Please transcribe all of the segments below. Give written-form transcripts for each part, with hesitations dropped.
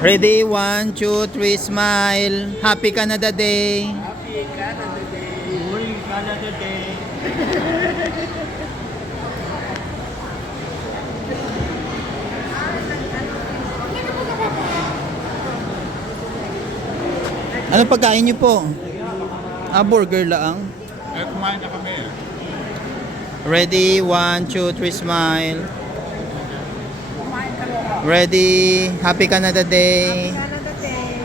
Ready, 1, 2, 3, smile. Happy Canada Day. Happy Canada Day. Uy, Canada Day. Ano pagkain niyo po? Burger lang. Kumain na kami. Ready, 1, 2, 3, smile. Ready, Happy Canada Day. Canada Day.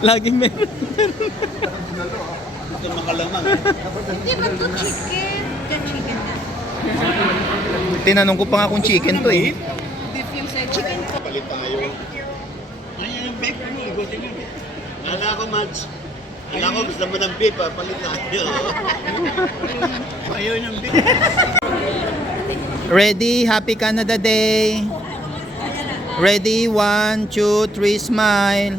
Laging meron. Ito makalamang. Hindi ba ito chicken? Ito chicken na. Tinanong ko pa nga kung chicken to eh. Beef yung sa chicken po. Palit tayo. Ayan yung beef mo. Igutin mo. Kala ko, Mads. Kala ko, gusto mo ng beef, palit tayo. Ayaw yung beef. Ready, Happy Canada Day. Ready, 1, 2, 3, smile.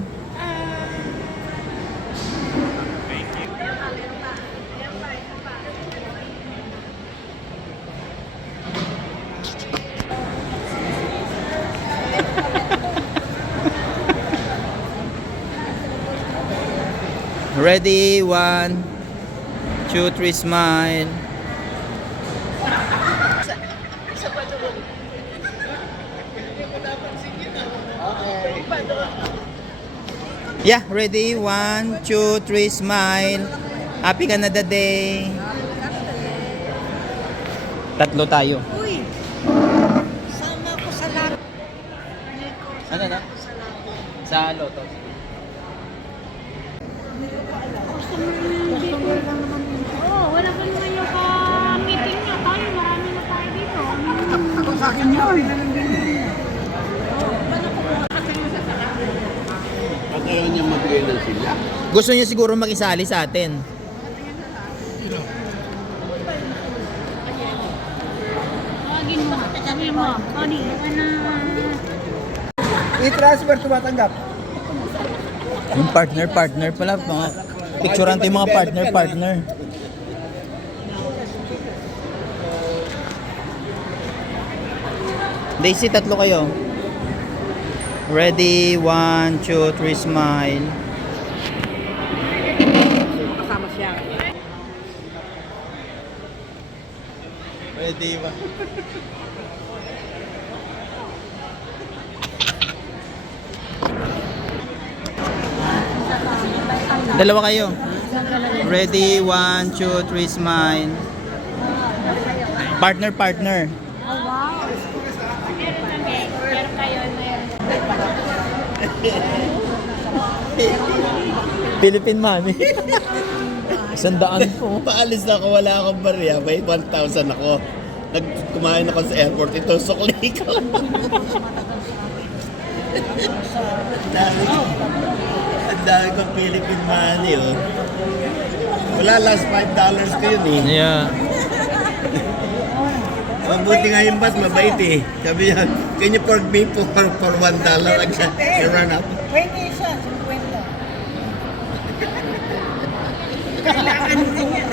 Ready, 1, 2, 3, smile. Yeah, ready, 1, 2, 3, smile. Happy Canada Day. Tatlo tayo. Uy! Sama ko sa lahat. Ano na? Sa Loto. Customer lang naman yun. Oo, wala pa naman yung ka-meeting niya. Tayo, marami na tayo dito. Ako sa akin yun. At ayaw niya magbigay ng sila. Gusto niya siguro makisali sa atin. Tawagin mo. Sabihin mo. Oni, I-transfer tumatanggap. Yung partner pala. Mga picturean tayo mga partner. Daisy, tatlo kayo. Ready, 1, 2, 3, smile. Kasama siya. Ready ba? Dalawa kayo. Ready, 1, 2, 3, smile. Partner. Oh, wow. Meron kayo, meron. Philippine money. 100 po. Paalis na ako, wala akong barya. May 1,000 ako. Kumain ako sa airport. Ito, sukli ko. Ang dami kong Philippine money, oh. Wala, last $5 ko yun, eh. Yeah. Mabuti nga yung bus, mabait, eh. Sabi niya, can you pork beef for $1? You run up. Pwede siya, 50. Kailangan din yan.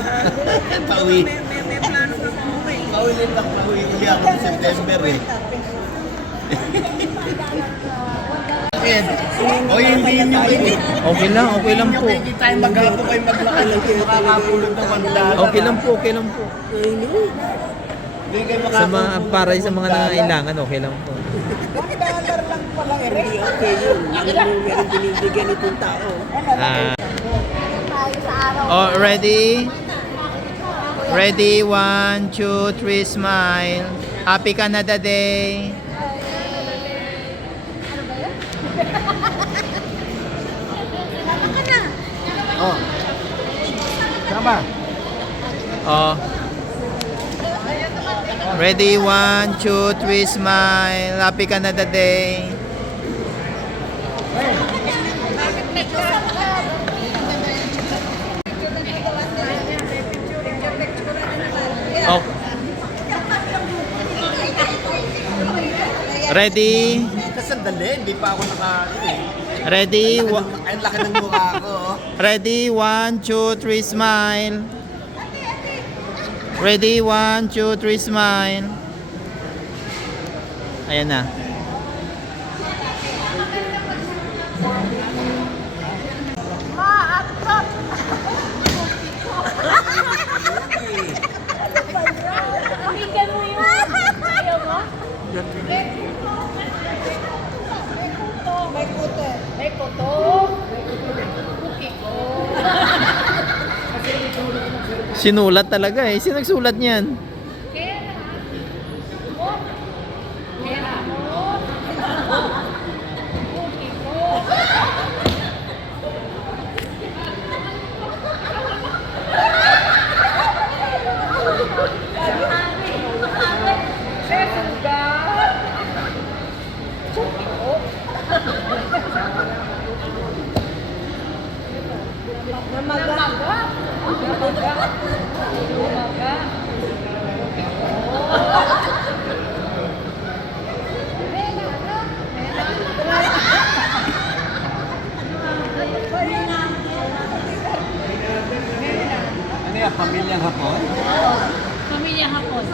Pauwi. May plano ka umuwi. Pauwi uli ako sa September, eh. O hindi yun yung kikita. Okay lang po. Hindi tayo maghapo kayo maglaki lang kayo makakapulog ng $1. Okay lang po. Hindi kayo Sa mga, para sa mga $1. nangailangan, okay lang po. $1 lang pala. Hindi okay yun. Ang meron binibigyan itong tao. Ready? Ready, 1, 2, 3, smile. Happy Canada Day. Oh. Sama. Ready, 1, 2, 3, smile. Happy Canada Day. Oh. Ready? Sandali, hindi pa ako Ready? Ay, laki ng mukha ko. Ready? 1, 2, 3, smile. Ready? 1, 2, 3, smile. Ayan na. Pakinggan mo yun. Ayaw mo? May kuto. May koto. Cookie ko. Sinulat talaga eh. Sino nagsulat niyan? Kera. Mo. Kera mo. Cookie ko. Ano yan, pamilyang hapon? Pamilya hapon.